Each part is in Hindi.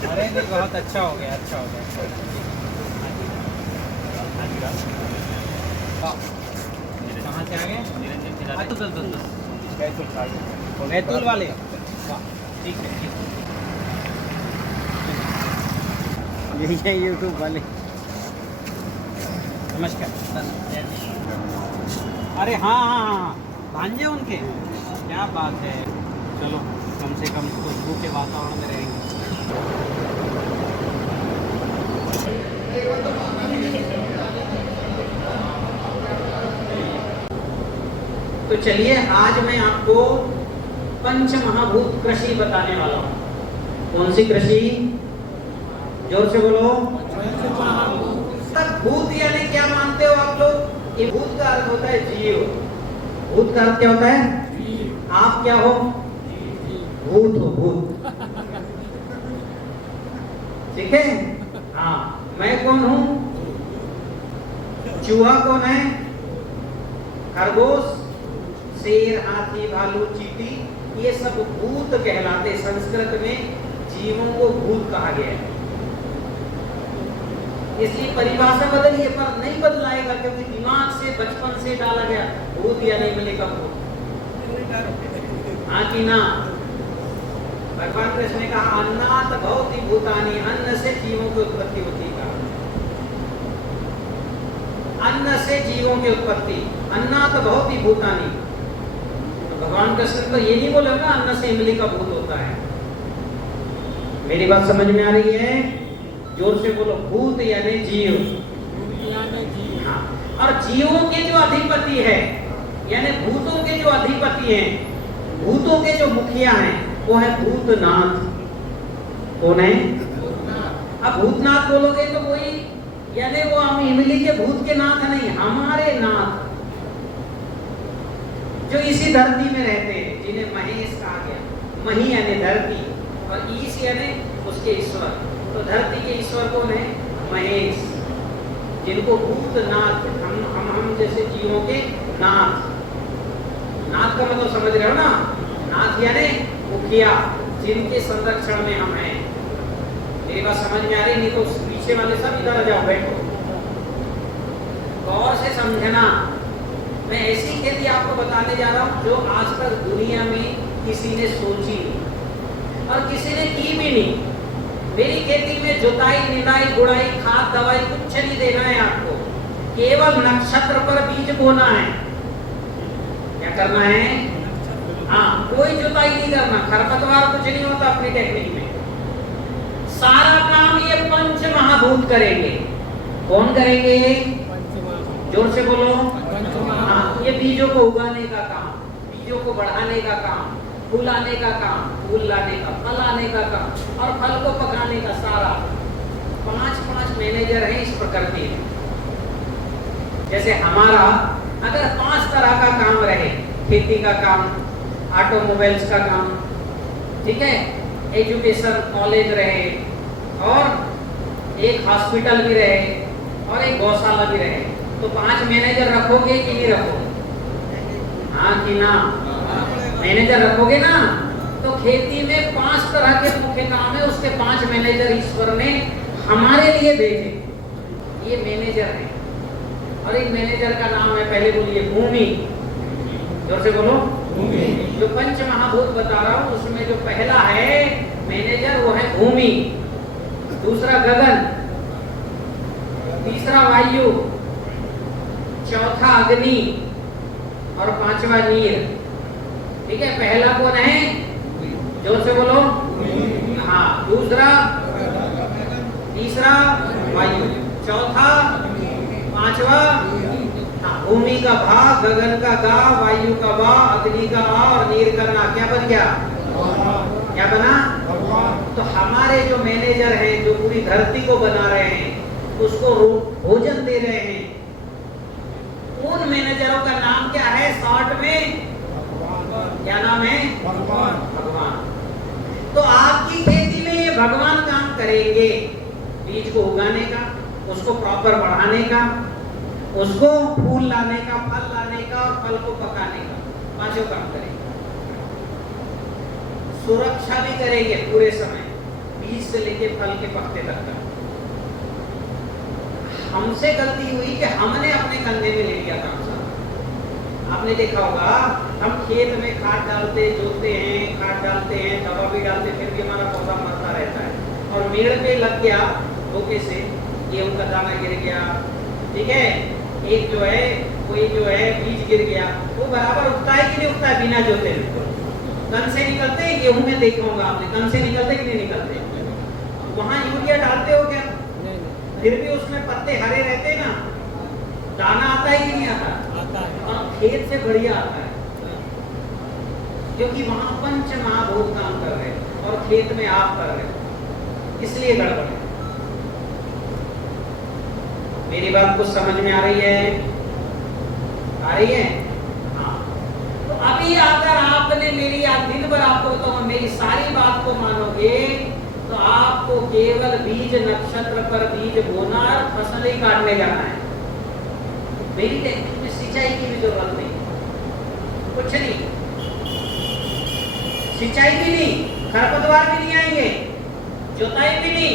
अरे नहीं, बहुत अच्छा हो गया, अच्छा हो गया। कहाँ से आ गए? बैतूल वाले। वाह, ठीक है, ठीक है। यही है यूट्यूब वाले। नमस्कार। अरे हाँ हाँ हाँ, भांजे उनके, क्या बात है। चलो, कम से कम खुशबू के वातावरण में रहेंगे। तो चलिए, आज मैं आपको पंच महाभूत कृषि बताने वाला हूँ। कौन सी कृषि? जोर से बोलो। तब भूत यानी क्या मानते हो आप लोग? ये भूत का अर्थ होता है जीव। भूत का अर्थ क्या होता है? आप क्या हो? भूत हो, भूत। ठीक है? हाँ, मैं कौन हूँ? चूहा कौन है? खरगोश, शेर, हाथी, भालू, चींटी, ये सब भूत कहलाते। संस्कृत में जीवों को भूत कहा गया है। इसलिए परिभाषा बदली है, पर नहीं बदलाएगा, क्योंकि दिमाग से बचपन से डाला गया भूत या नहीं मिलेगा भूत। हाँ कि ना? भगवान कृष्ण ने कहा अन्नात भवति भूतानि, अन्न से जीवों की उत्पत्ति होती है। अन्न से जीवों की उत्पत्ति, अन्नात भवति भूतानि। तो भगवान कृष्ण तो ये नहीं बोलेगा अन्न से इमली का भूत होता है। मेरी बात समझ में आ रही है? जोर से बोलो। भूत यानी जीव। हाँ, और जीवों के जो अधिपति है, यानी भूतों के जो अधिपति हैं, भूतों के जो मुखिया हैं, वो है भूतनाथ। कौन है? अब भूतनाथ बोलोगे तो कोई, यानी वो हम इमली के भूत के नाथ नहीं, हमारे नाथ, जो इसी धरती में रहते हैं, जिन्हें महेश कहा गया। मही यानी धरती, और ईश यानी उसके ईश्वर। तो धरती के ईश्वर कौन है? महेश, जिनको भूतनाथ, हम जैसे जीवों के नाथ। नाथ का मतलब समझ रहे हो ना? नाथ यानी मुखिया, जिनके संरक्षण में हम हैं। मेरी बात समझ में आ रही? नहीं तो पीछे वाले सब इधर आ जाओ, बैठो, गौर से समझना। मैं ऐसी खेती आपको बताने जा रहा हूँ जो आज तक दुनिया में किसी ने सोची नहीं और किसी ने की भी नहीं। मेरी खेती में जुताई, निदाई, गुड़ाई, खाद, दवाई कुछ नहीं देना है आपको, केवल नक्षत्र पर बीज बोना है। क्या करना है? हाँ, कोई जुताई नहीं करना, खरपतवार कुछ नहीं होता अपनी टेक्निक में। सारा काम ये पंच महाभूत करेंगे। कौन करेंगे? जोर से बोलो। हाँ, ये बीजों को उगाने का काम, बीजों को बढ़ाने का काम, फूलाने का काम, फूल लाने का, फल आने का काम, और फल को पकाने का सारा। 5 मैनेजर हैं इस प्रकृति में। जैसे हमारा अगर 5 तरह का काम रहे, खेती का काम, ऑटोमोबाइल्स का काम, ठीक है, एजुकेशन कॉलेज रहे, और एक हॉस्पिटल भी रहे, और एक गौशाला भी रहे, तो 5 मैनेजर रखोगे कि नहीं रखोगे? हाँ कि ना? मैनेजर रखोगे ना? तो खेती में 5 तरह के मुख्य काम है, उसके 5 मैनेजर ईश्वर ने हमारे लिए भेजे। ये मैनेजर है, और एक मैनेजर का नाम है, पहले बोलिए, भूमि। जोर से बोलो। भूमि। जो पंच महाभूत बता रहा हूँ उसमें जो पहला है मैनेजर, वो है भूमि। दूसरा गगन, तीसरा वायु, चौथा अग्नि, और 5वां नीर। ठीक है? पहला कौन है? जोर से बोलो। हाँ, दूसरा, तीसरा वायु, चौथा, 5वां भूमि का भा, गगन का गा, वायु का वा, अग्नि का आ, और नीर का ना। क्या बन गया? क्या बना? तो हमारे जो मैनेजर हैं, जो पूरी धरती को बना रहे हैं, उसको भोजन दे रहे हैं, उन मैनेजरों का नाम क्या है? शॉर्ट में क्या नाम है? भगवान। तो आपकी खेती में ये भगवान काम करेंगे, बीज को उगाने का, उसको प्रॉपर बढ़ाने का, उसको फूल लाने का, फल लाने का, और फल को पकाने का, 5 काम करेंगे। सुरक्षा भी करेंगे पूरे समय, बीज से लेके फल के पत्ते तक का। हमसे गलती हुई कि हमने अपने कंधे में ले लिया काम सारा। आपने देखा होगा हम खेत में खाद डालते, जोतते हैं, खाद डालते हैं, दवा भी डालते, फिर भी हमारा पौधा मरता रहता है। और मेड़ पे लग गया धोखे से, गेहूं का दाना गिर गया, ठीक है, एक जो है कोई जो है बीज गिर गया, वो बराबर उगता है कि नहीं उगता है बिना जोते? कन से निकलते हैं गेहूं में, देखा होगा आपने, कन से निकलते कि नहीं निकलते? वहां यूरिया डालते हो क्या? फिर भी उसमें पत्ते हरे रहते ना, दाना आता है कि नहीं आता? आता है। और खेत से बढ़िया आता है, क्योंकि वहां पंच महाभूत काम कर रहे हैं और खेत में आप कर रहे हो, इसलिए गड़बड़ है। मेरी बात कुछ समझ में आ रही है? आ रही है? हाँ। तो अभी अगर आपने मेरी आज दिन भर आपको बताऊंगा, मेरी सारी बात को मानोगे तो आपको केवल बीज नक्षत्र पर बीज बोना और फसल ही काटने जाना है। मेरी टेक्निक में सिंचाई की भी जरूरत नहीं, कुछ नहीं, सिंचाई भी नहीं, खरपतवार भी नहीं आएंगे, जोताई भी नहीं,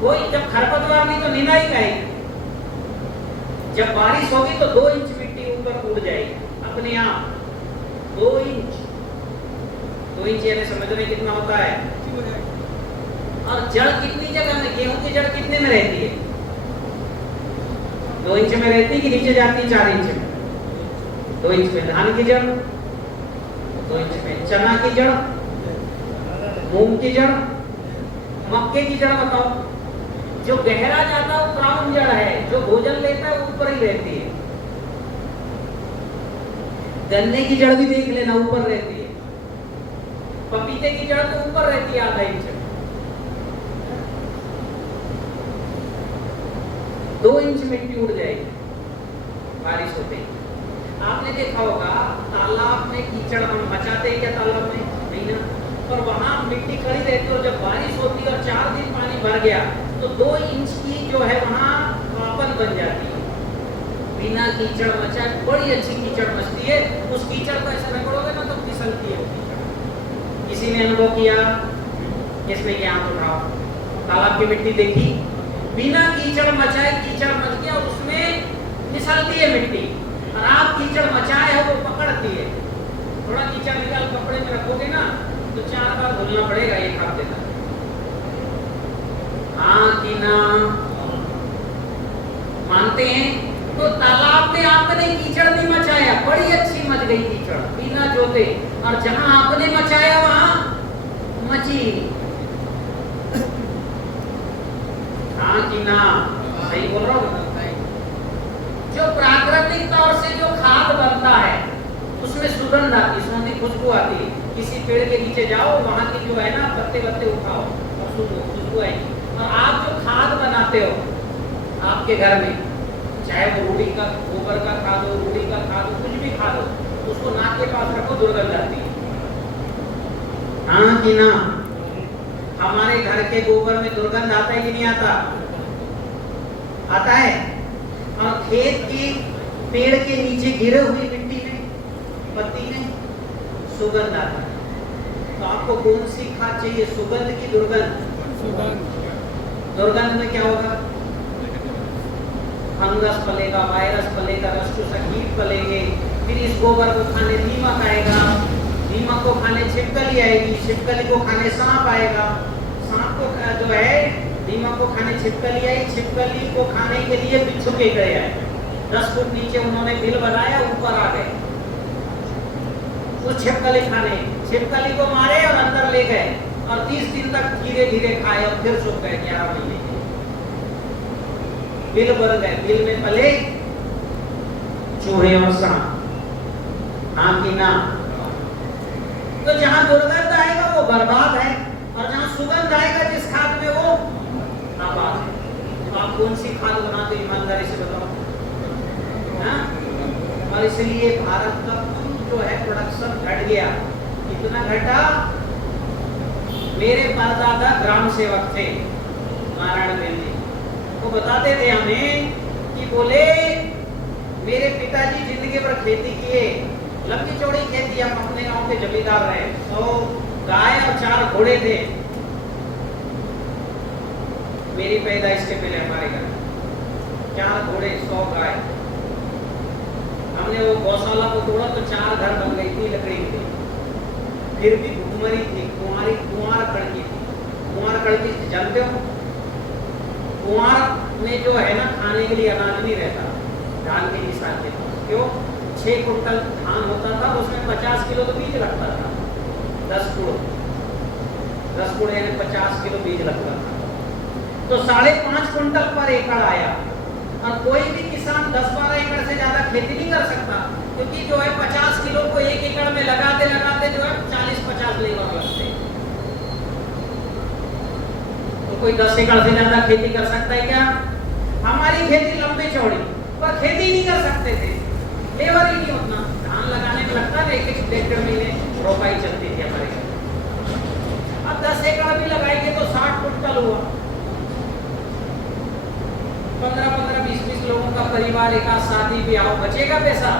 कोई जब खरपतवार नहीं तो निनाई कहेगी। जब बारिश होगी तो 2 इंच मिट्टी ऊपर उड़ जाएगी अपने आप, 2 इंच। 2 इंच यानी समझ रहे कितना होता है? और जड़ कितनी जगह में, गेहूं की जड़ कितने में रहती है? 2 इंच में रहती है कि नीचे जाती है 4 इंच में? 2 इंच में धान की जड़, 2 इंच में चना की जड़, मूंग की जड़, मक्के की जड़। बताओ, जो गहरा जाता है वो ब्राउन जड़ है, जो भोजन लेता है वो ऊपर ही रहती है। गन्ने की जड़ भी देख लेना, ऊपर रहती है। पपीते की जड़ तो ऊपर रहती है आधा इंच, 2 इंच मिट्टी उड़ जाएगी बारिश होते ही। आपने देखा होगा तालाब में कीचड़ हम बचाते हैं क्या? तालाब में नहीं ना, और वहां मिट्टी खड़ी रहती है, और जब बारिश होती है और 4 दिन पानी भर गया तो 2 इंच की जो है वहां पापन बन जाती है, बिना कीचड़ मचा, बड़ी अच्छी कीचड़ मचती है। उस कीचड़ को ऐसे रगड़ोगे ना तो फिसलती है वो कीचड़। किसी ने अनुभव किया? किसने क्या हाथ उठाओ? तालाब की मिट्टी देखी, बिना कीचड़ मचाए कीचड़ मच गया, उसमें फिसलती है मिट्टी, और आप कीचड़ मचाए हो वो पकड़ती है। थोड़ा कीचड़ निकाल कपड़े में रखोगे ना तो 4 बार धुलना पड़ेगा 1 हफ्ते तक। हाँ कि ना? मानते हैं? तो तालाब में आपने कीचड़ नहीं मचाया, बड़ी अच्छी मच गई कीचड़ बिना जोते, और जहां आपने मचाया वहां मची। हाँ कि ना? सही बोल रहा हूँ? जो प्राकृतिक तौर से जो खाद बनता है उसमें सुगंध आती, सोंधी खुशबू आती। किसी पेड़ के नीचे जाओ, वहां की जो है ना पत्ते वत्ते उठाओ और खुशबू आएगी। और आप जो खाद बनाते हो आपके घर में, चाहे वो रूढ़ी का गोबर का खाद हो, रूढ़ी का खाद हो, कुछ भी खाद हो, उसको नाक के पास रखो, दुर्गंध आती है। हाँ कि ना? हमारे घर के गोबर में दुर्गंध आता है कि नहीं आता? आता है। और खेत की पेड़ के नीचे गिरे हुई मिट्टी में, पत्ती में सुगंध आता है। तो आपको कौन सी खाद चाहिए, सुगंध की दुर्गंध? दुर्गंध में क्या होगा? फंगस पलेगा, वायरस पलेगा, कीट पलेंगे, फिर इस गोबर को खाने दीमक आएगा, दीमक को खाने छिपकली आएगी, छिपकली को खाने सांप आएगा, सांप को जो है दीमक को खाने छिपकली आई, छिपकली को खाने के लिए बिच्छू के गए आए। 10 फुट नीचे उन्होंने बिल बनाया, ऊपर आ गए वो छिपकली खाने, छिपकली को मारे और अंदर ले गए, और 30 दिन तक धीरे धीरे खाए और फिर सूख गए 11 महीने। बिल भर गए, बिल में पले चूहे और सांप। हाँ कि ना? तो जहां दुर्गंध आएगा वो बर्बाद है, और जहां सुगंध आएगा जिस खाद में वो आबाद है। तो आप कौन सी खाद बनाते ईमानदारी से बताओ? हाँ? और इसलिए भारत का जो है प्रोडक्शन घट गया। कितना घटा? मेरे परदादा ग्राम सेवक थे नारायण देव जी, वो बताते थे हमें कि बोले मेरे पिताजी जिंदगी भर खेती किए, लंबी चौड़ी खेती, हम अपने गांव के जमींदार रहे, तो गाय और 4 घोड़े थे। मेरी पैदाइश के पहले हमारे घर 4 घोड़े 100 गाय। हमने वो गौशाला को तोड़ा तो 4 घर बन गई थी लकड़ी की। फिर भी भूखमरी थी, कुंवार कड़की थी। कुंवार कड़की जानते हो? कुंवार में जो है ना खाने के लिए अनाज नहीं रहता धान के किसान के पास। क्यों? 6 कुंटल धान होता था तो उसमें 50 किलो तो बीज लगता था। 10 कुड़ यानी 50 किलो बीज लगता था, तो 5.5 कुंटल पर एकड़ आया। और कोई भी किसान 10-12 एकड़ से ज्यादा खेती नहीं कर सकता, क्योंकि जो है 50 किलो को 1 एकड़ में लगाते लगाते जो है 40-50 लेबर लगते हैं। तो कोई 10 एकड़ से ज्यादा खेती कर सकता है क्या? हमारी खेती लंबी चौड़ी, पर खेती नहीं कर सकते थे, लेबर ही नहीं उतना। धान लगाने में लगता है 1-1.5 महीने रोपाई चलती थी हमारे घर। अब 10 एकड़ भी लगाएंगे तो 60 कुंटल हुआ। 15-15, 20-20 लोगों का परिवार, एक आध शादी ब्याह, बचेगा पैसा?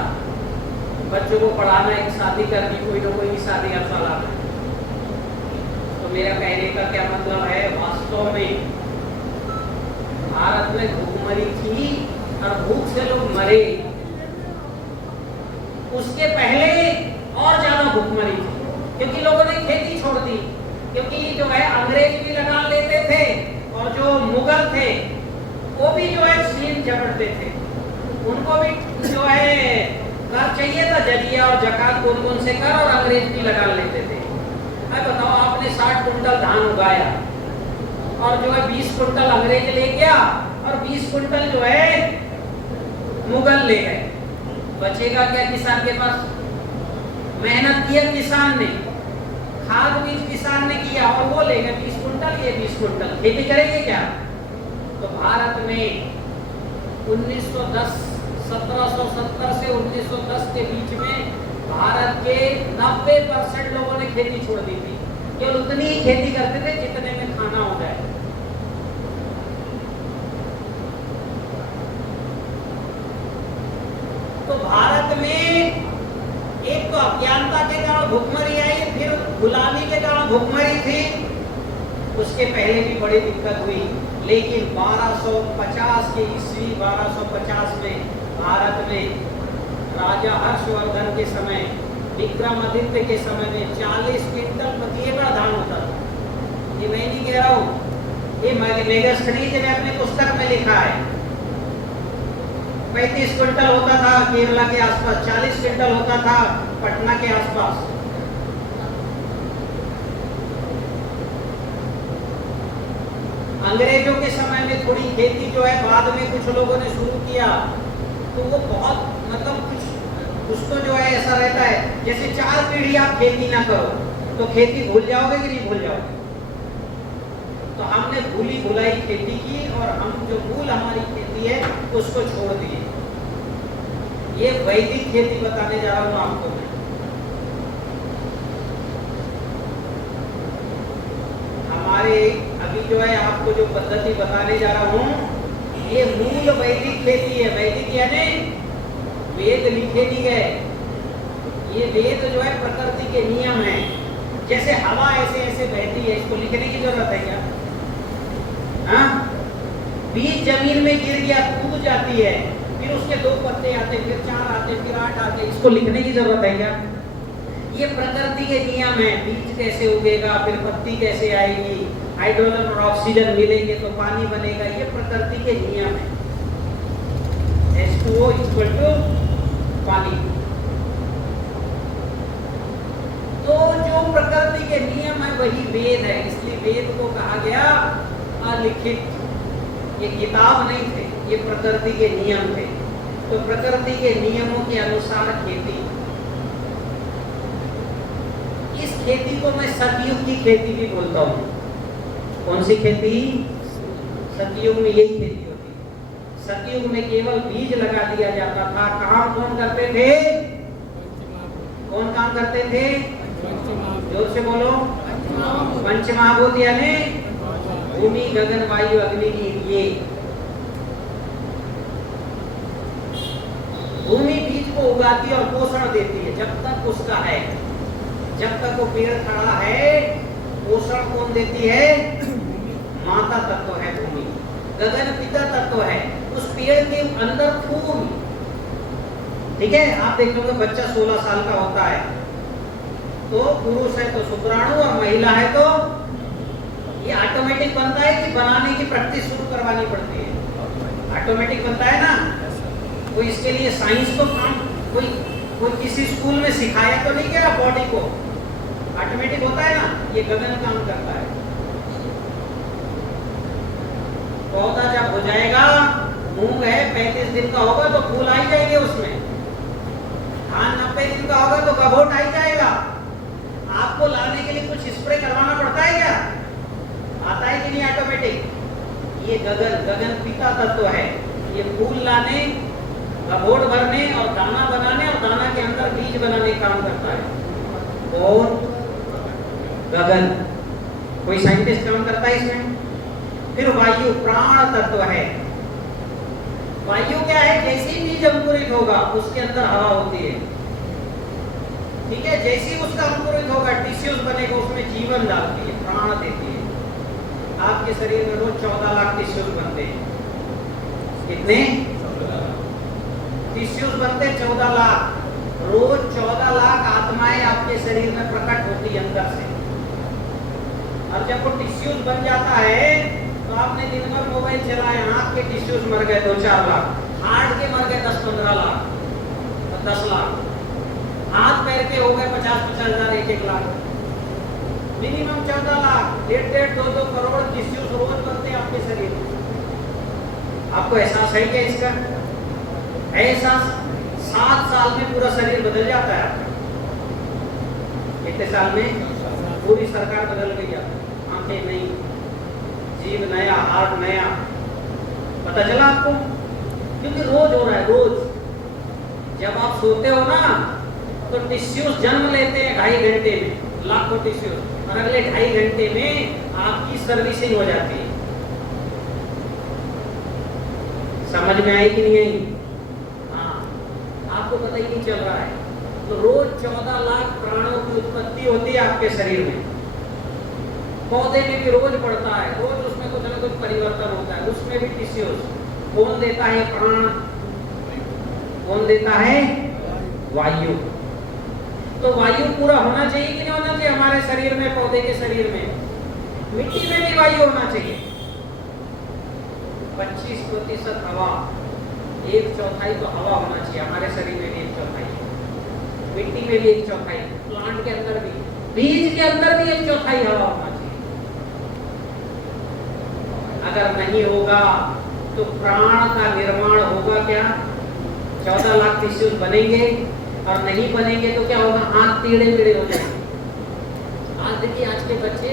बच्चों को पढ़ाना, एक शादी करनी, कोई ना कोई शादी हर साल आता है। तो मेरा कहने का क्या मतलब है, वास्तव में भारत में भूखमरी थी और भूख से लोग मरे। उसके पहले और ज्यादा भूखमरी थी, क्योंकि लोगों ने खेती छोड़ दी। क्योंकि जो है अंग्रेज भी लगा लेते थे और जो मुगल थे वो भी जो है सीन झपटते थे। उनको भी जो है कर चाहिए था, जजिया और जकात कौन से कर, और अंग्रेज भी लगा लेते थे। अब बताओ, आपने 60 कुंटल धान उगाया और जो है 20 कुंटल अंग्रेज ले गया और 20 कुंटल जो है मुगल ले गए, बचेगा क्या किसान के पास? मेहनत किया किसान ने, खाद बीज किसान ने किया और वो ले गए 20 कुंटल, ये 20 कुंटल, खेती करेंगे क्या? तो भारत में 1910, 1770 से 1910 के बीच में भारत के 90% लोगों ने खेती छोड़ दी थी। केवल उतनी ही खेती करते थे जितने में खाना हो जाए। तो भारत में एक तो अज्ञानता के कारण भूखमरी आई, फिर गुलामी के कारण भूखमरी थी। उसके पहले भी बड़ी दिक्कत हुई, लेकिन 1250 के ईस्वी 1250 में भारत में राजा हर्षवर्धन के समय, विक्रमादित्य के समय में 40 क्विंटल प्रति एकड़ धान होता था। ये मैं नहीं कह रहा हूँ, ये मेगास्थनीज ने अपनी पुस्तक में लिखा है। 35 क्विंटल होता था केरला के आसपास, 40 क्विंटल होता था पटना के आसपास। अंग्रेजों के समय में थोड़ी खेती जो है बाद में कुछ लोगों ने शुरू किया, तो वो बहुत मतलब कुछ उसको जो है ऐसा रहता है जैसे 4 पीढ़ी आप खेती ना करो तो खेती भूल जाओगे कि नहीं भूल जाओगे। तो हमने भूली भुलाई खेती की और हम जो मूल हमारी खेती है उसको छोड़ दिए। ये वैदिक खेती बताने जा रहा हूँ आपको मैं। हमारे अभी जो है आपको जो पद्धति बताने जा रहा हूँ ये मूल वैदिक खेती है। वैदिक यानी वेद लिखे नहीं गए, ये वेद जो है प्रकृति के नियम है। जैसे हवा ऐसे ऐसे बहती है, इसको लिखने की जरूरत है क्या? हाँ, बीज जमीन में गिर गया, कूद जाती है, फिर उसके 2 पत्ते आते, फिर 4 आते, फिर 8 आते, इसको लिखने की जरूरत है क्या? ये प्रकृति के नियम है। बीज कैसे उगेगा, फिर पत्ती कैसे आएगी, हाइड्रोजन और ऑक्सीजन मिलेंगे तो पानी बनेगा, ये प्रकृति के नियम है। H2O इक्वल टू पानी। तो जो प्रकृति के नियम है वही वेद है, इसलिए वेद को कहा गया अलिखित। ये किताब नहीं थे, ये प्रकृति के नियम थे। तो प्रकृति के नियमों के अनुसार खेती, इस खेती को मैं सतयुग की खेती भी बोलता हूँ। कौन सी खेती? सतयुग में यही खेती होती है। सतयुग में केवल बीज लगा दिया जाता था। काम कौन करते थे? कौन काम करते थे? जोर से बोलो। पंचमहाभूत यानी भूमि, गगन, वायु, अग्नि, ये भूमि बीज को उगाती और पोषण देती है जब तक उसका है। जब तक वो पेड़ खड़ा है, पोषण कौन देती है? माता तत्व है भूमि। गगन पिता तत्व है। उस पेड़ के अंदर फूल, ठीक है, आप देखोगे बच्चा 16 साल का होता है तो पुरुष है तो शुक्राणु और महिला है तो ये ऑटोमेटिक बनता है कि बनाने की प्रैक्टिस शुरू करवानी पड़ती है? ऑटोमेटिक बनता है ना। कोई इसके लिए साइंस तो काम कोई किसी स्कूल में सिखाया तो नहीं गया, बॉडी को ऑटोमेटिक होता है ना। ये गगन काम करता है। पौधा जब हो जाएगा, मूंग है 35 दिन का होगा तो फूल आ ही जाएंगे उसमें। धान 90 दिन का होगा तो गभोट आ ही जाएगा। आपको लाने के लिए कुछ स्प्रे करवाना पड़ता है क्या? आता है कि नहीं ऑटोमेटिक? ये गगन पिता तत्व है। ये फूल लाने, गभोट भरने और दाना बनाने और दाना के अंदर बीज बनाने का काम करता है। और गगन, कोई साइंटिस्ट काम करता है इसमें। फिर वायु प्राण तत्व है। वायु क्या है? जैसे ही बीज अंकुरित होगा उसके अंदर हवा होती है, ठीक है। जैसे ही उसका अंकुरित होगा टिश्यूज बनेगा, उसमें जीवन डालती है, प्राण देती है। आपके शरीर में रोज 14 लाख टिश्यूज बनते हैं। कितने टिश्यूज बनते हैं? 14 लाख। रोज 14 लाख आत्माएं आपके शरीर में प्रकट होती है अंदर से। और जब वो टिश्यूज बन जाता है तो आपने दिन भर मोबाइल चलाया, आंख के टिश्यूज मर गए 2-4 लाख, हार्ट के मर गए 10-15 लाख, 10 लाख, हाथ पैर के हो गए 50-50 हजार, 1-1 लाख, मिनिमम 14 लाख, 1.5, 2-2 करोड़ टिश्यूज रोज बनते हैं आपके शरीर में। आपको एहसास है क्या इसका? एहसास 7 साल में पूरा शरीर बदल जाता है आपका। कितने साल में? पूरी सरकार बदल गई है। आंखें नई, जीभ नया, हार्ट नया। पता चला आपको? क्योंकि रोज हो रहा है, रोज। जब आप सोते हो ना तो टिश्यूज जन्म लेते हैं 2.5 घंटे में, लाखों टिश्यूज, और अगले 2.5 घंटे में आपकी सर्विसिंग हो जाती है। समझ में आई कि नहीं आई? हाँ, आपको पता ही नहीं चल रहा है। तो रोज 14 लाख प्राणों की उत्पत्ति होती है आपके शरीर में। पौधे में भी रोज बढ़ता है, रोज उसमें कुछ न कुछ परिवर्तन होता है, उसमें भी टिश्यूज। कौन देता है प्राण? कौन देता है? वायु। तो वायु पूरा होना चाहिए कि नहीं होना चाहिए हमारे शरीर में, पौधे के शरीर में? मिट्टी में भी वायु होना चाहिए। 25% हवा, 1/4 तो हवा होना चाहिए हमारे शरीर में भी, 1/4 मिट्टी में भी, 1/4 प्लांट के अंदर भी, बीज के अंदर भी 1/4 हवा होना चाहिए। अगर नहीं होगा तो प्राण का निर्माण होगा क्या? 14 लाख टिश्यूज बनेंगे, और नहीं बनेंगे तो क्या होगा? हाथ टेढ़े मेढ़े हो जाएंगे। आज देखिए आज के बच्चे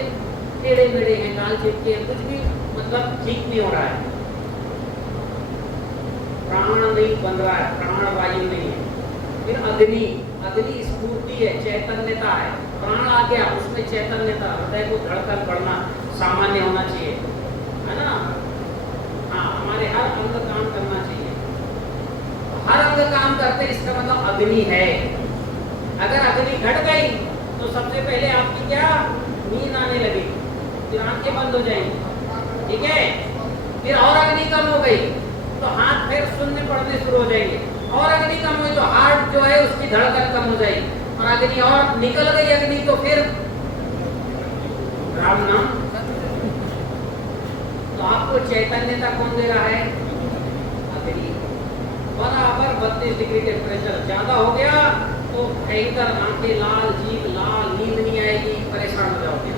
टेढ़े मेढ़े हैं, गाल चिपके हैं, कुछ भी मतलब ठीक नहीं हो रहा है। प्राण नहीं बन रहा है, प्राण वायु नहीं है। फिर अग्नि, अग्नि स्फूर्ति है, चैतन्यता है। प्राण आ गया, उसमें चैतन्यता, हृदय को धड़कन बढ़ना सामान्य होना चाहिए, है ना। हाँ, हमारे हर अंग काम करना चाहिए। हर अंग काम करते, इसका मतलब अग्नि है। अगर अग्नि घट गई तो सबसे पहले आपकी क्या? नींद आने लगी, फिर आंखें बंद हो जाएंगी, ठीक है। फिर और अग्नि कम हो गई तो हाथ फिर शून्य पड़ने शुरू हो जाएंगे, और अग्नि कम हुई तो हार्ट जो है उसकी धड़कन कम हो जाएगी, और अग्नि और निकल गई अग्नि तो फिर राम नाम। तो आपको चैतन्यता कौन दे रहा है? अग्नि। बराबर 32 डिग्री टेम्परेचर ज्यादा हो गया तो भयंकर आंखें लाल, जीभ लाल, नींद नहीं आएगी, परेशान हो जाओगे।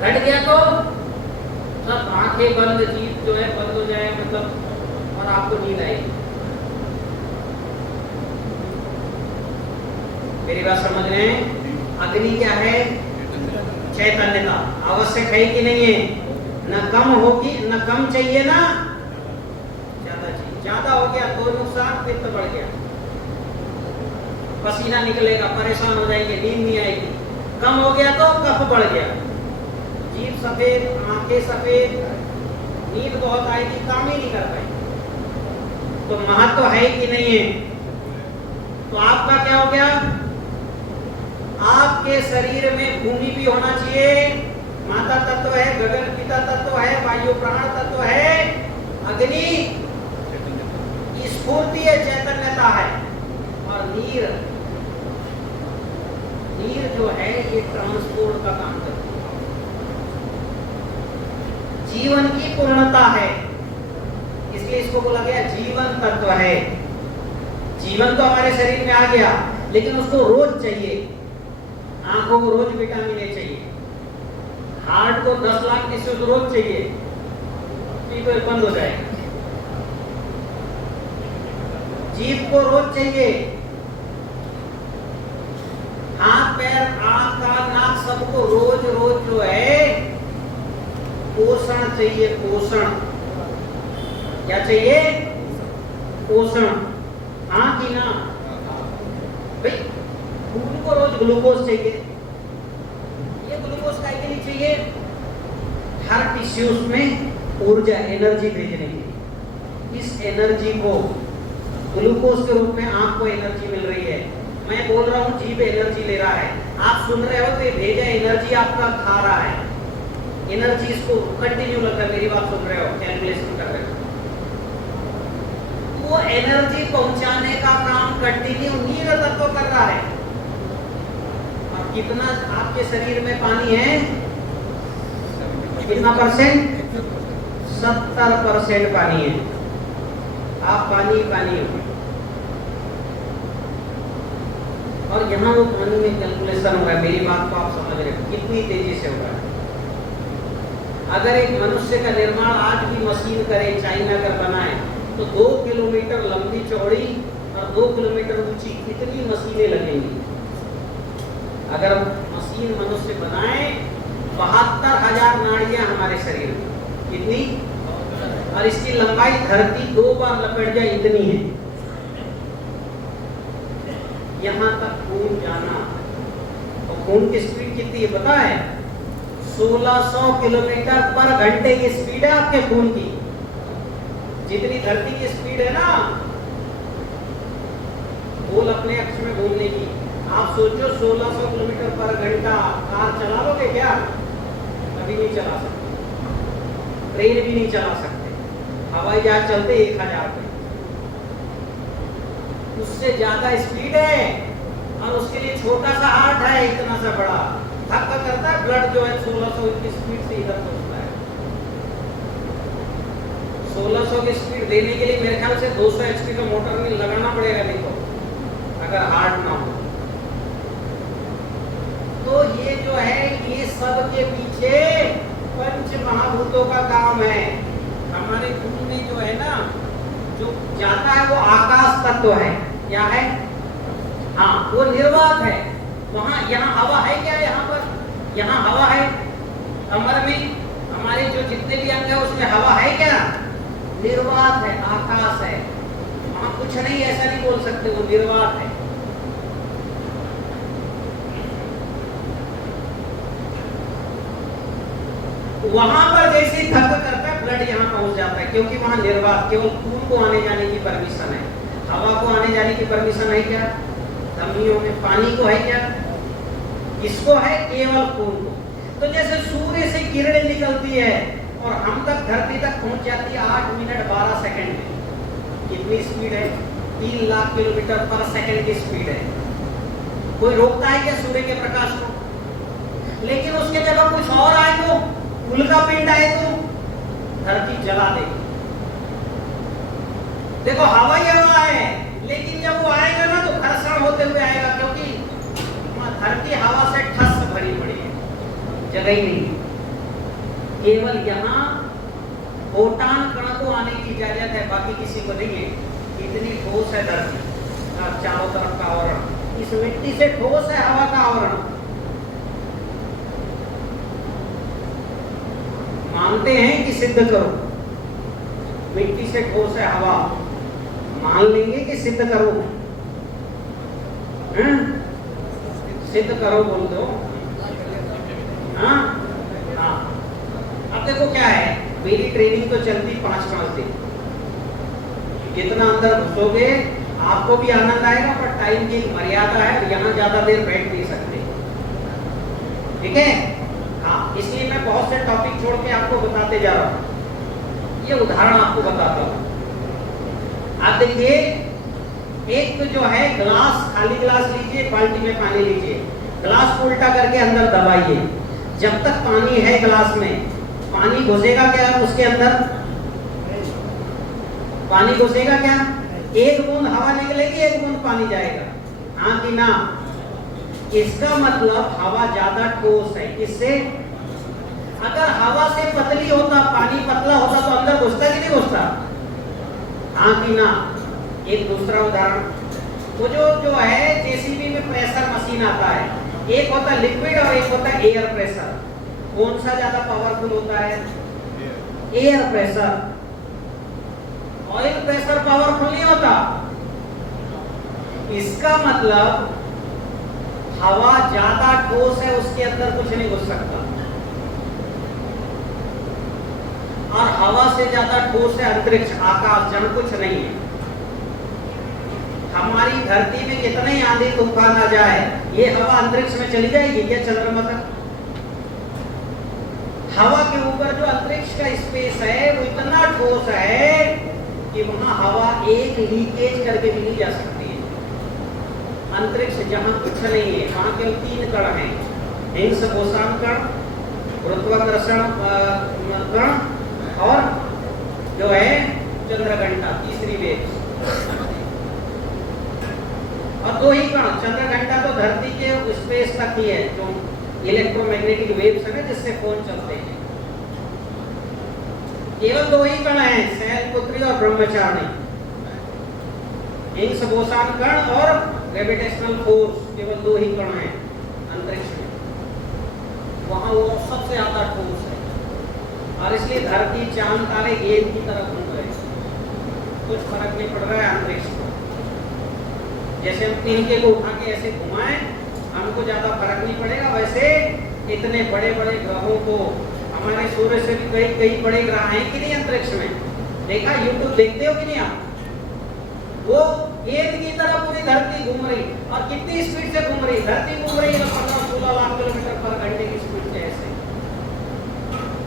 घट गया तो सब आंखें बंद, जीभ जो है बंद हो जाए, मतलब, और आपको नींद आएगी। मेरी बात समझ रहे हैं? अग्नि क्या है? चैतन्यता। आवश्यक है कि नहीं है? न कम होगी, न कम चाहिए ना ज्यादा चाहिए। ज्यादा हो गया तो नुकसान, पित्त बढ़ गया, पसीना निकलेगा, परेशान हो जाएंगे, नींद नहीं आएगी। कम हो गया तो कफ बढ़ गया, जीभ सफेद, आंखें सफेद, नींद बहुत आएगी, काम ही नहीं कर पाएंगे। तो महत्व है कि नहीं है? तो आपका क्या हो गया? आपके शरीर में भूमि भी होना चाहिए, माता तत्व है, गगन पिता तत्व है, वायु प्राण तत्व है, अग्नि स्फूर्ति है, चैतन्यता है। और नीर जो है ये ट्रांसपोर्ट का काम करती है, जीवन की पूर्णता है, इसलिए इसको बोला गया जीवन तत्व है। जीवन तो हमारे शरीर में आ गया, लेकिन उसको रोज चाहिए। आंखों को रोज विटामिन ए चाहिए, हार्ट को 10 लाख टिश्यू रोज चाहिए, तो बंद हो जाएगा। जीभ को रोज चाहिए, हाथ पैर आंख कान नाक सबको रोज रोज जो है पोषण चाहिए। पोषण क्या चाहिए? पोषण। हाँ कि ना भाई? फूल को रोज ग्लूकोज चाहिए। ये ग्लूकोज काहे के लिए चाहिए? हर टिश्यूज में ऊर्जा एनर्जी भेजने के लिए। इस एनर्जी को ग्लूकोज के रूप में आंख को एनर्जी मिल रही है। मैं बोल रहा हूँ, जीभ एनर्जी ले रहा है, आप सुन रहे हो तो ये भेजा एनर्जी आपका खा रहा है। एनर्जी इसको कंटिन्यू लगता है, मेरी बात सुन रहे हो, कैलकुलेशन कर रहे हो। वो एनर्जी पहुंचाने का काम कंटिन्यू नीर तत्व कर रहा है। और कितना आपके शरीर में पानी है? कितना परसेंट? 70% पानी है। आप पानी हो। और यहाँ वो पानी में कैलकुलेशन हो रहा है। मेरी बात को आप समझ रहे हो कितनी तेजी से हो रहा है। अगर एक मनुष्य का निर्माण आज भी मशीन करे, चाइना अगर बनाए, तो 2 किलोमीटर लंबी चौड़ी और 2 किलोमीटर ऊंची कितनी मशीनें लगेंगी। अगर मशीन मनुष्य बनाए, 72,000 नाड़ियां हमारे शरीर में, कितनी? और इसकी लंबाई धरती 2 बार लपेट जाए इतनी है। यहाँ तक खून जाना, और खून की स्पीड कितनी है पता है? 1600 किलोमीटर पर घंटे की स्पीड है आपके खून की। जितनी धरती की स्पीड है ना बोल अपने अक्ष में घूमने की, आप सोचो 1600 किलोमीटर पर घंटा कार चला लोगे क्या? कभी नहीं चला सकते। ट्रेन भी नहीं चला सकते। हवाई जहाज चलते 1000 पे, उससे ज्यादा स्पीड है। और उसके लिए छोटा सा हार्ट है, इतना सा बड़ा धक्का करता है, ब्लड जो है 1600 की स्पीड से इधर पहुंचता है। 1600 की स्पीड देने के लिए मेरे ख्याल से 200 HP का मोटर में लगाना पड़ेगा, नहीं तो अगर हार्ट ना हो तो। ये जो है ये सब के पीछे पंच महाभूतों का काम है। हमारे खून में जो है ना, जो जाता है वो आकाश तत्व है। क्या है? हाँ, वो निर्वात है। वहाँ यहाँ हवा है क्या? यहाँ पर यहाँ हवा है। कमर में हमारे जो जितने भी अंग है उसमें हवा है क्या? निर्वात है, आकाश है। वहाँ कुछ नहीं, ऐसा नहीं बोल सकते, वो निर्वात है। वहां पर जैसे धक्का करता है ब्लड यहाँ पहुंच जाता है, क्योंकि वहां निर्वात, केवल खून को आने जाने की परमिशन है। हवा को आने जाने की परमिशन है क्या? धमनियों में। पानी को है क्या? किसको है? केवल खून को। तो जैसे सूर्य से किरणें निकलती है और हम तक धरती तक पहुंच जाती है 8 मिनट 12 सेकंड में। कितनी स्पीड है? 3 लाख किलोमीटर पर सेकंड की स्पीड है। कोई रोकता है क्या सूर्य के प्रकाश को? लेकिन उसके जगह कुछ और आए तो, उल्का पिंड आए तो धरती जला देगी। देखो हवा ही हवा है, लेकिन जब वो आएगा ना तो घर्षण होते हुए आएगा, क्योंकि धरती हवा से ठस भरी पड़ी है, जगह ही नहीं। केवल यहाँ फोटान कण को आने की इजाजत है, बाकी किसी को नहीं है। इतनी ठोस है धरती का चारों तरफ का आवरण। इस मिट्टी से ठोस है हवा का आवरण। मानते हैं कि सिद्ध करो? मिट्टी से ठोस है हवा, मान लेंगे कि सिद्ध करो? सिद्ध करो बोल दो। हाँ हाँ। अब देखो क्या है, मेरी ट्रेनिंग तो चलती 5-5 दिन। जितना अंदर घुसोगे आपको भी आनंद आएगा, पर टाइम की एक मर्यादा है, यहाँ ज्यादा देर बैठ नहीं सकते। ठीक है? हाँ, इसलिए मैं बहुत से टॉपिक छोड़ के आपको बताते जा रहा हूँ। ये उदाहरण आपको बताता हूँ। आप देखिए, एक जो है ग्लास, खाली ग्लास लीजिए, बाल्टी में पानी लीजिए, ग्लास को उल्टा करके अंदर दबाइए। जब तक पानी है ग्लास में, पानी घुसेगा क्या उसके अंदर? पानी घुसेगा क्या? एक बूंद हवा निकलेगी, एक बूंद पानी जाएगा, हाँ कि ना? इसका मतलब हवा ज्यादा ठोस है। किससे? अगर हवा से पतली होता, पानी पतला होता तो अंदर घुसता कि नहीं घुसता? हाँ कि ना? एक दूसरा उदाहरण, वो जो है जेसीबी में प्रेशर मशीन आता है, एक होता है लिक्विड और एक होता है एयर प्रेशर। कौन सा ज्यादा पावरफुल होता है? Air pressure. Oil pressure powerful नहीं होता। इसका मतलब हवा ज्यादा ठोस है, उसके अंदर कुछ नहीं घुस सकता, और हवा से ज्यादा ठोस है अंतरिक्ष, आकाश, जड़ कुछ नहीं है। हमारी धरती में कितने ही आंधी तूफान आ जाए, ये हवा अंतरिक्ष में चली जाएगी क्या? चंद्रमा तक? हवा के ऊपर जो अंतरिक्ष का स्पेस है वो इतना ठोस है कि वहां हवा एक लीकेज करके भी नहीं जा सकती है। अंतरिक्ष जहां कुछ नहीं है, वहां केवल 3 कण हैं, हिग्स बोसॉन कण, गुरुत्वाकर्षण कण, और जो है चंद्रघंटा, तीसरी वेव। और 2 ही कण, चंद्रघंटा तो धरती के स्पेस तक ही है, जो इलेक्ट्रोमैग्नेटिक वेव्स है जिससे फोन चलते हैं। केवल 2 ही कण हैं, शैलपुत्री और ब्रह्मचारिणी। हिग्स बोसॉन कण और ग्रेविटेशनल फोर्स, केवल 2 ही कण हैं अंतरिक्ष में। वहां वो सबसे ज्यादा ठोस है, और इसलिए धरती, चांद, तारे गेंद की तरह घूम रहे हैं, कुछ फर्क नहीं पड़ रहा है अंतरिक्ष को। जैसे हम तिनके को उठा के ऐसे घुमाएं, हमको ज्यादा फर्क नहीं पड़ेगा, वैसे इतने बड़े बड़े ग्रहों को, हमारे सूर्य से भी कई बड़े ग्रह हैं कि नहीं अंतरिक्ष में? देखा, यूट्यूब देखते हो कि नहीं आप? वो गेंद की तरह पूरी धरती घूम रही, और कितनी स्पीड से घूम रही? धरती घूम रही है 15-16 लाख किलोमीटर पर घंटे की स्पीड से ऐसे,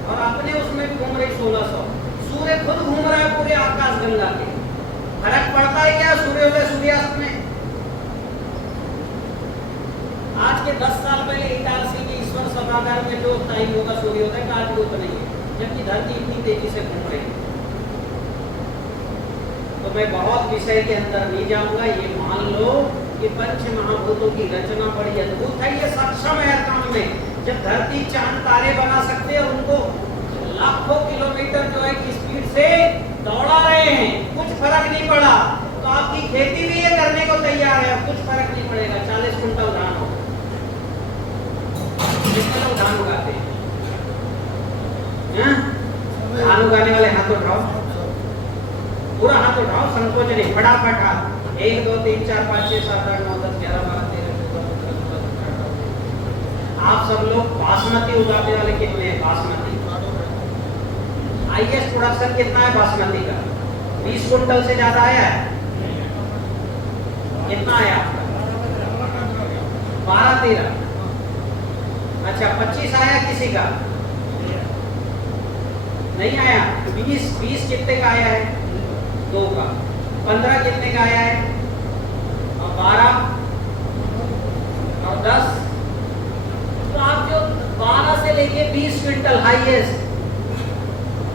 और अपने उसमें भी घूम रही 1600। सूर्य खुद घूम रहा है पूरे आकाश गंगा के। फर्क पड़ता है क्या सूर्योदय सूर्यास्त में? आज के 10 साल पहले इटारसी के ईश्वर सभागार में जो टाइम होगा सूर्योदय का, आज वो तो नहीं है, जबकि धरती इतनी तेजी से घूम रही है। तो मैं बहुत विषय के अंदर नहीं जाऊंगा, ये मान लो कि पंच महाभूतों की रचना बड़ी अद्भुत है। ये सक्षम है काम में, जब धरती, चांद, तारे बना सकते हैं, उनको लाखों किलोमीटर जो है की स्पीड से दौड़ा रहे हैं, कुछ फर्क नहीं पड़ा। तो आपकी खेती भी ये करने को तैयार है, कुछ फर्क नहीं पड़ेगा। 40 कुंटल धान हो, कितने लोग धान उगाते हैं? धान उगाने वाले हाथ उठाओ, पूरा हाथ उठाओ, संकोच नहीं, फटाफट हाथ। 1 2 3 4 5 6 7 8 9 10 11 12 13 14 15 16। आप सब लोग बासमती उगाने वाले कितने हैं? बासमती हाईएस्ट प्रोडक्शन कितना है बासमती का? 20 कुंटल से ज्यादा आया है? कितना आया? 12-13। अच्छा, 25 आया किसी का? नहीं आया। 20 कितने का आया है? 2 का। 15 कितने का आया है? और 12 और 10। तो आप जो 12 से लेके 20 क्विंटल हाईएस्ट।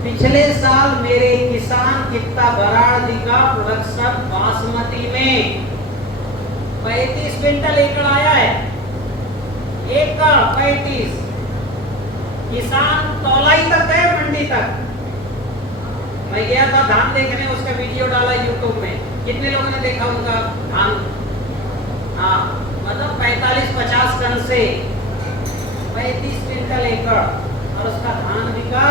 पिछले साल मेरे किसान कितना बराड़ दिखा प्रोडक्शन बासमती में 35 क्विंटल एकड़ आया है। एकड़ 35। किसान तौलाई तक है, मंडी तक। मैं गया था धान देखने, उसका वीडियो डाला यूट्यूब में। कितने लोगों ने देखा उनका धान? हाँ, मतलब 45-50 टन से 35 क्विंटल एकड़, और उसका धान बिका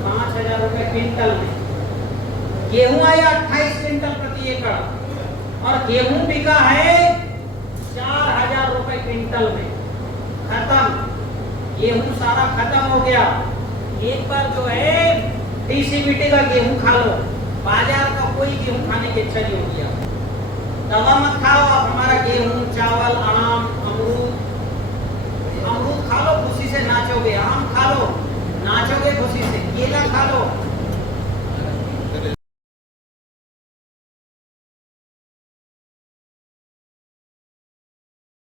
5,000 रुपए क्विंटल में। गेहूं आया 28 क्विंटल प्रति एकड़, और गेहूं बिका है 4,000 रुपए क्विंटल में। खत्म, गेहूं सारा खत्म हो गया। एक बार जो है डीसीबीटी का गेहूं खा लो, बाजार का कोई गेहूं खाने की इच्छा नहीं होगी। दवा मत खाओ आप, हमारा गेहूं, चावल, आम, अमरूद खा लो, खुशी से नाचोगे। आम खा लो, नाचोगे खुशी से। केला खा लो,